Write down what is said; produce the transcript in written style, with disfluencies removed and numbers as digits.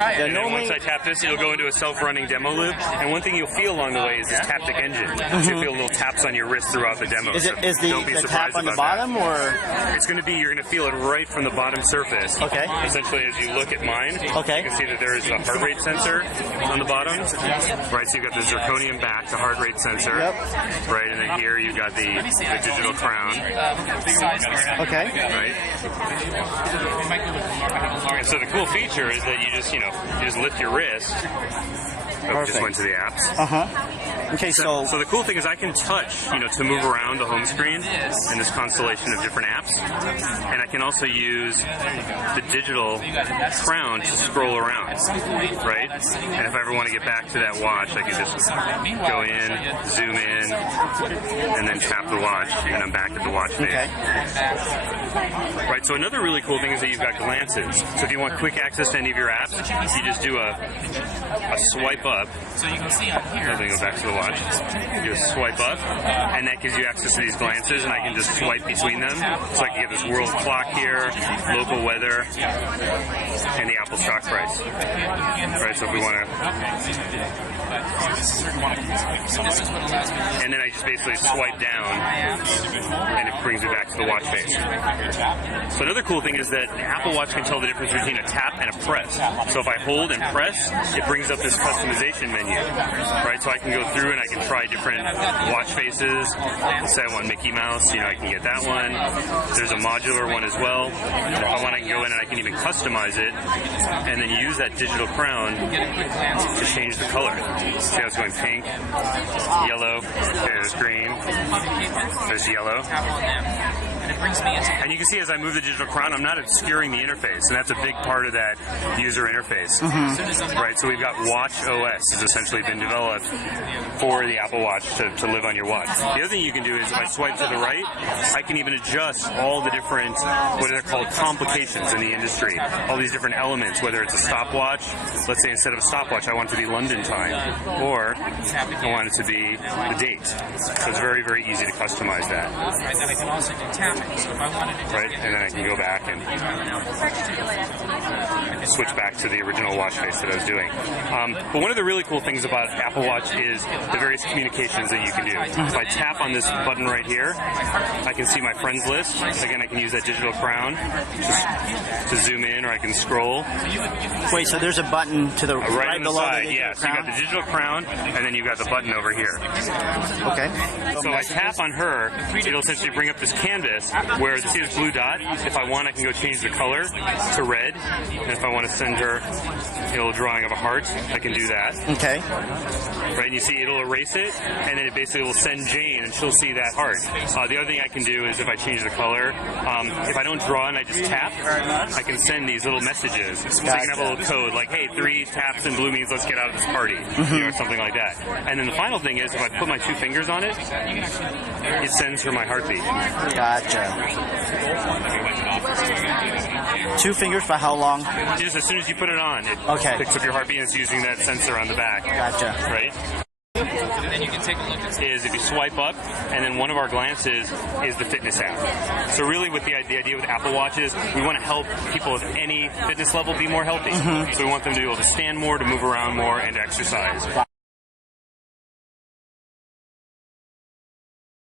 And then once I tap this, it'll go into a self-running demo loop. And one thing you'll feel along the way is this haptic engine. So you'll feel little taps on your wrist throughout the demo. Is the tap on the bottom, or? It's going to be, you're going to feel it right from the bottom surface. Okay. Essentially, as you look at mine, okay, you can see that there is a heart rate sensor on the bottom. Right, so you've got the zirconium back, the heart rate sensor. Yep. Right, and then here you've got the digital crown. Okay. Right. And so the cool feature is that you just lift your wrist. Oh, just went to the apps. Okay, so the cool thing is I can touch, to move around the home screen in this constellation of different apps, and I can also use the digital crown to scroll around, right? And if I ever want to get back to that watch, I can just go in, zoom in, and then tap the watch, and I'm back at the watch page. Okay. Right, so another really cool thing is that you've got glances. So if you want quick access to any of your apps, you just do a swipe up. So you can see on here. Then go back to the watch. You just swipe up, and that gives you access to these glances, and I can just swipe between them. So I can get this world clock here, local weather, and the Apple stock price. Right, so if we want to... And then I just basically swipe down, and it brings me back to the watch face. So another cool thing is that the Apple Watch can tell the difference between a tap and a press. So if I hold and press, it brings up this customization menu. Right, so I can go through and I can try different watch faces. Let's say I want Mickey Mouse, I can get that one. There's a modular one as well. If I want, I can go in and I can even customize it, and then use that digital crown to change the color. See how it's going pink, yellow, there's green, there's yellow. And you can see as I move the digital crown, I'm not obscuring the interface, and that's a big part of that user interface. Right, so we've got Watch OS has essentially been developed for the Apple Watch to live on your watch. The other thing you can do is if I swipe to the right, I can even adjust all the different, what are called complications in the industry, all these different elements, whether it's a stopwatch, let's say instead of a stopwatch I want it to be London time, or I want it to be the date. So it's very, very easy to customize that. And I can also do tapping. So if I wanted to right, and then I can go back and switch back to the original watch face that I was doing. But one of the really cool things about Apple Watch is the various communications that you can do. If I tap on this button right here, I can see my friends list. Again, I can use that digital crown to zoom in, or I can scroll. Wait, so there's a button to the right on the below side, the yeah. So you got the digital crown, and then you got the button over here. Okay. So if I tap on her, it'll essentially bring up this canvas where you see this blue dot. If I want, I can go change the color to red, and if I want to send her a little drawing of a heart, I can do that. Okay. Right, and you see it'll erase it, and then it basically will send Jane, and she'll see that heart. The other thing I can do is if I change the color, if I don't draw and I just tap, I can send these little messages. So you can have a little code like, hey, 3 taps in blue means let's get out of this party, or something like that. And then the final thing is if I put my 2 fingers on it, it sends her my heartbeat. Gotcha. 2 fingers for how long? Just as soon as you put it on, it picks up your heartbeat, and it's using that sensor on the back. Gotcha. Right? And then you can take a look at is if you swipe up, and then one of our glances is the fitness app. So really with the idea with Apple Watches, we want to help people of any fitness level be more healthy. So we want them to be able to stand more, to move around more, and to exercise.